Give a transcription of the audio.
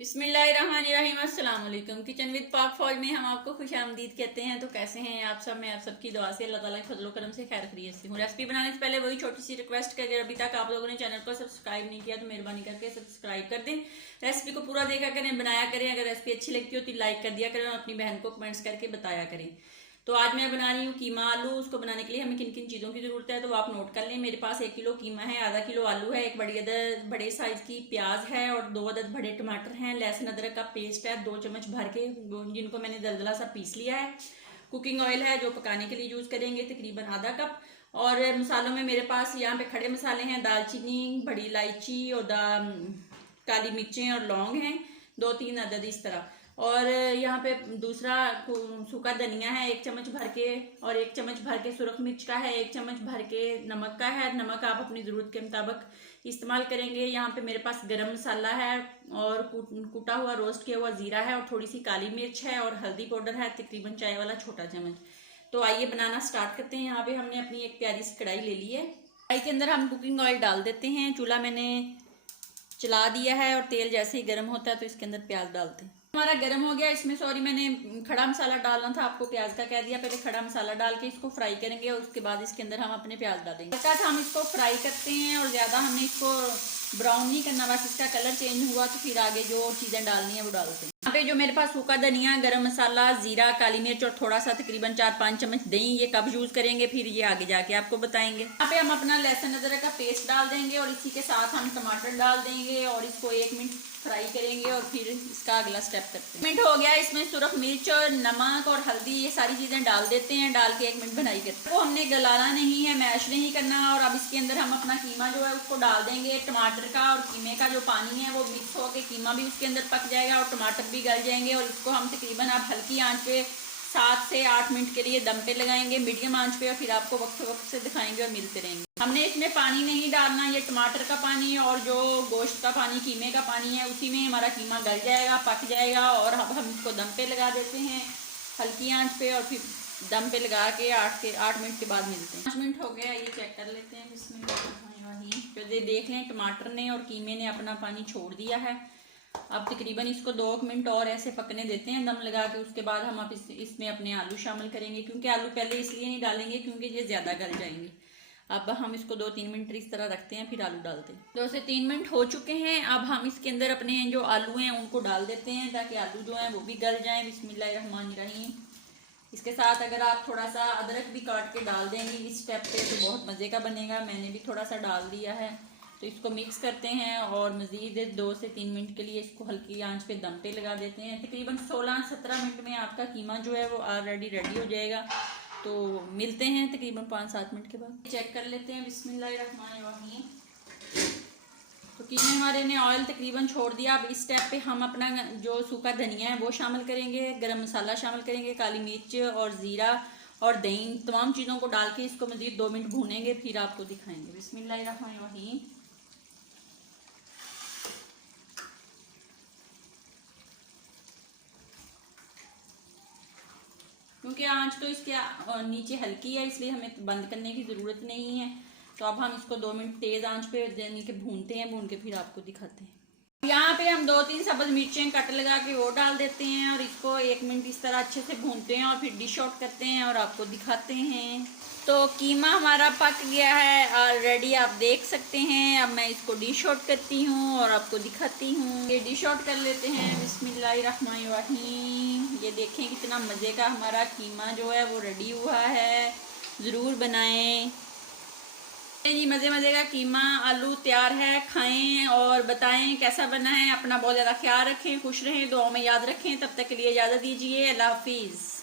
बिस्मिल्लाहिर्रहमानिर्रहीम। अस्सलाम वालेकुम। किचन विद पाक फौज में हम आपको खुश आमदीद कहते हैं। तो कैसे हैं आप सब? मैं आप सबकी दुआ से अल्लाह ताला के फजल करम से खैर खैरियत से हूँ। रेसिपी बनाने से पहले वही छोटी सी रिक्वेस्ट कि अगर अभी तक आप लोगों ने चैनल को सब्सक्राइब नहीं किया तो मेहरबानी करके सब्सक्राइब कर दें। रेसिपी को पूरा देखा करें, बनाया करें। अगर रेसिपी अच्छी लगती हो तो लाइक कर दिया करें और अपनी बहन को कमेंट्स करके बताया करें। तो आज मैं बना रही हूँ कीमा आलू। उसको बनाने के लिए हमें किन किन चीज़ों की ज़रूरत है तो आप नोट कर लें। मेरे पास 1 किलो कीमा है, आधा किलो आलू है, एक बड़े साइज की प्याज है और 2 अदद बड़े टमाटर हैं। लहसुन अदरक का पेस्ट है 2 चम्मच भर के, जिनको मैंने दलदला सा पीस लिया है। कुकिंग ऑयल है जो पकाने के लिए यूज़ करेंगे, तकरीबन आधा कप। और मसालों में मेरे पास यहाँ पे खड़े मसाले हैं, दालचीनी, बड़ी इलायची और काली मिर्चें और लौंग हैं 2-3 अदद इस तरह। और यहाँ पे दूसरा सूखा धनिया है 1 चम्मच भर के, और 1 चम्मच भर के सुरख मिर्च का है, 1 चम्मच भर के नमक का है। नमक आप अपनी ज़रूरत के मुताबिक इस्तेमाल करेंगे। यहाँ पे मेरे पास गरम मसाला है और कूटा हुआ रोस्ट किया हुआ ज़ीरा है और थोड़ी सी काली मिर्च है और हल्दी पाउडर है तकरीबन चाय वाला छोटा चम्मच। तो आइए बनाना स्टार्ट करते हैं। यहाँ पे हमने अपनी एक प्यारी सी कढ़ाई ले ली है। कढ़ाई के अंदर हम कुकिंग ऑयल डाल देते हैं। चूल्हा मैंने चला दिया है और तेल जैसे ही गर्म होता है तो इसके अंदर प्याज डालते हैं। हमारा गर्म हो गया। इसमें मैंने खड़ा मसाला डालना था, आपको प्याज का कह दिया। पहले खड़ा मसाला डाल के इसको फ्राई करेंगे और उसके बाद इसके अंदर हम अपने प्याज डालेंगे। हल्का हम इसको फ्राई करते हैं और ज़्यादा हमने इसको ब्राउन नहीं करना, बस इसका कलर चेंज हुआ तो फिर आगे जो चीज़ें डालनी है वो डालते हैं। यहाँ पे जो मेरे पास सूखा धनिया, गरम मसाला, जीरा, काली मिर्च और थोड़ा सा तकरीबन 4-5 चम्मच दही, ये कब यूज़ करेंगे फिर ये आगे जाके आपको बताएंगे। यहाँ पे हम अपना लहसुन अदरक का पेस्ट डाल देंगे और इसी के साथ हम टमाटर डाल देंगे और इसको 1 मिनट फ्राई करेंगे और फिर इसका अगला स्टेप करते हैं। मिनट हो गया, इसमें सुरख मिर्च और नमक और हल्दी ये सारी चीज़ें डाल देते हैं। डाल के 1 मिनट बनाई करते हैं। वो हमने गलाना नहीं है, मैश नहीं करना। और अब इसके अंदर हम अपना कीमा जो है उसको डाल देंगे। टमाटर का और कीमे का जो पानी है वो मिक्स होकर कीमा भी उसके अंदर पक जाएगा और टमाटर भी गल जाएंगे। और इसको हम तकरीबन अब हल्की आंच पे 7 से 8 मिनट के लिए दम पे लगाएंगे, मीडियम आंच पे, और फिर आपको वक्त वक्त से दिखाएंगे और मिलते रहेंगे। हमने इसमें पानी नहीं डालना, ये टमाटर का पानी और जो गोश्त का पानी, कीमे का पानी है, उसी में हमारा कीमा गल जाएगा, पक जाएगा। और अब हम इसको दम पे लगा देते हैं हल्की आंच पे और फिर दम पे लगा के 8 मिनट के बाद मिलते हैं। 5 मिनट हो गया, ये चेक कर लेते हैं। इसमें तो देख लें टमाटर ने और कीमे ने अपना पानी छोड़ दिया है। अब तकरीबन इसको 2 मिनट और ऐसे पकने देते हैं दम लगा के। उसके बाद हम अब इसमें अपने आलू शामिल करेंगे, क्योंकि आलू पहले इसलिए नहीं डालेंगे क्योंकि ये ज़्यादा गल जाएंगे। अब हम इसको 2-3 मिनट इस तरह रखते हैं, फिर आलू डालते हैं। 2 से 3 मिनट हो चुके हैं। अब हम इसके अंदर अपने जो आलू हैं उनको डाल देते हैं ताकि आलू जो हैं वो भी गल जाएं। बिस्मिल्लाहिर्रहमानिर्रहीम। इसके साथ अगर आप थोड़ा सा अदरक भी काट के डाल देंगे इस स्टेप पे तो बहुत मज़े का बनेगा। मैंने भी थोड़ा सा डाल दिया है। तो इसको मिक्स करते हैं और मज़ीद 2 से 3 मिनट के लिए इसको हल्की आंच पे दम पे लगा देते हैं। तकरीबन 16-17 मिनट में आपका कीमा जो है वो ऑलरेडी रेडी हो जाएगा। तो मिलते हैं तकरीबन 5-7 मिनट के बाद। चेक कर लेते हैं। बिस्मिल्लाहिर्रहमानिर्रहीम। तो कीमे हमारे ने ऑयल तकरीबन छोड़ दिया। अब इस स्टेप पे हम अपना जो सूखा धनिया है वो शामिल करेंगे, गरम मसाला शामिल करेंगे, काली मिर्च और ज़ीरा और दही, तमाम चीज़ों को डाल के इसको मज़ीद 2 मिनट भूनेंगे, फिर आपको दिखाएंगे। बिस्मिल्लाहिर्रहमानिर्रहीम। क्योंकि आंच तो इसके नीचे हल्की है इसलिए हमें बंद करने की ज़रूरत नहीं है। तो अब हम इसको 2 मिनट तेज़ आंच पे यानी कि भूनते हैं, भून के फिर आपको दिखाते हैं। यहाँ पे हम 2-3 सब्ज़ मिर्चें कट लगा के वो डाल देते हैं और इसको 1 मिनट इस तरह अच्छे से भूनते हैं और फिर डिश आउट करते हैं और आपको दिखाते हैं। तो कीमा हमारा पक गया है ऑलरेडी, आप देख सकते हैं। अब मैं इसको डिश आउट करती हूँ और आपको दिखाती हूँ। ये डिश आउट कर लेते हैं। बिस्मिल्लाहिर्रहमानिर्रहीम। ये देखें कितना मज़े का हमारा कीमा जो है वो रेडी हुआ है। ज़रूर बनाएं जी। मज़े का कीमा आलू तैयार है। खाएं और बताएं कैसा बना है। अपना बहुत ज़्यादा ख्याल रखें, खुश रहें, दुआओं में याद रखें। तब तक के लिए इजाज़त दीजिए। अल्लाह हाफिज़।